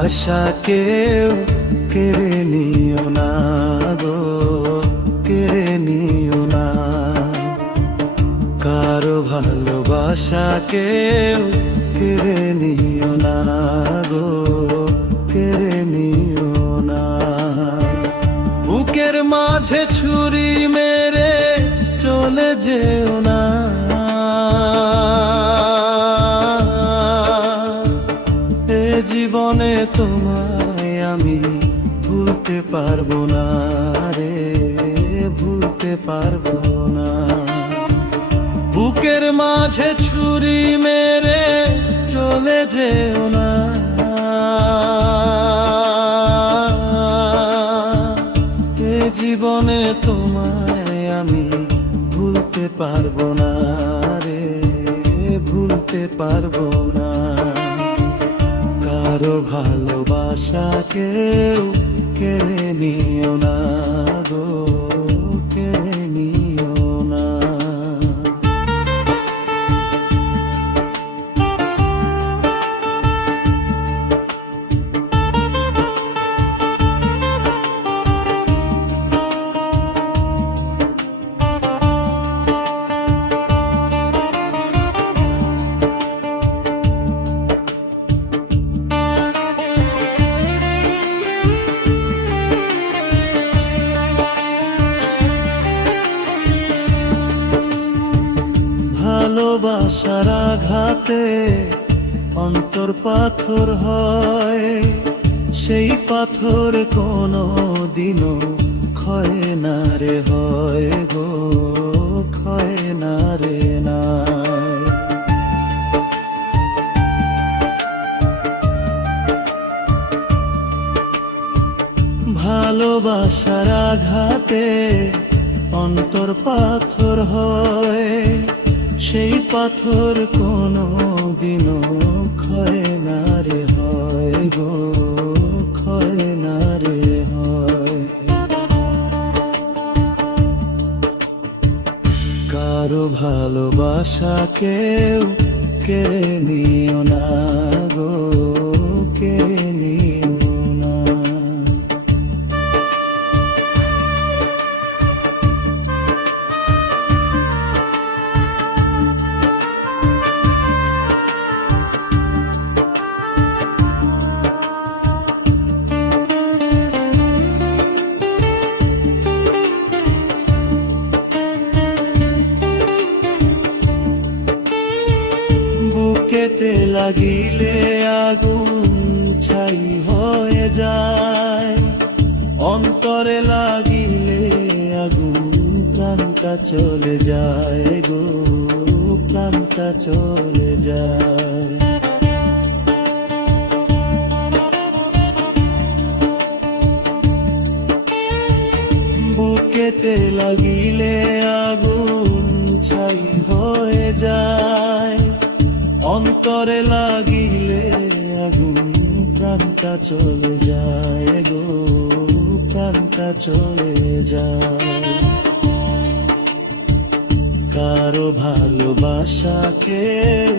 ভালোবাসা কেউ কেড়ে নিও না গো, কেড়ে নিও না। কারো ভালোবাসা কেউ কেড়ে নিও না গো, কেড়ে নিও না। বুকের মাঝে ছুরি মেরে চলে যেও না, এ জীবনে তোমায় আমি ভুলতে পারবো না রে, ভুলতে পারবো না। বুকের মাঝে ছুরি মেরে চলে যেও না, এ জীবনে তোমায় আমি ভুলতে পারবো না রে, ভুলতে পারবো না। কারো ভালোবাসা কেউ কেড়ে নিও না গো, কেড়ে নিও না। ভালোবাসার আঘাতে অন্তর পাথর হয়, সেই পাথর কোনো দিনও ক্ষয় না রে, হয় গো ক্ষয় না রে নাই। ভালোবাসার আঘাতে অন্তর পাথর হয়, সেই পাথর কোনো দিনও ক্ষয় না রে, হয় গো ক্ষয় না রে হয়। কারো ভালোবাসা কেউ কেড়ে নিও না গো, কেড়ে নিও না। বুকেতে লাগিলে আগুন ছাই হয়ে যায়, অন্তরে লাগিলে আগুন প্রাণটা চলে যায় গো, প্রাণটা চলে যায়। বুকেতে লাগিলে আগুন ছাই হয়ে যায়, অন্তরে লাগিলে আগুন প্রাণটা চলে যায় গো, প্রাণটা চলে যায়। কারো ভালোবাসা কেউ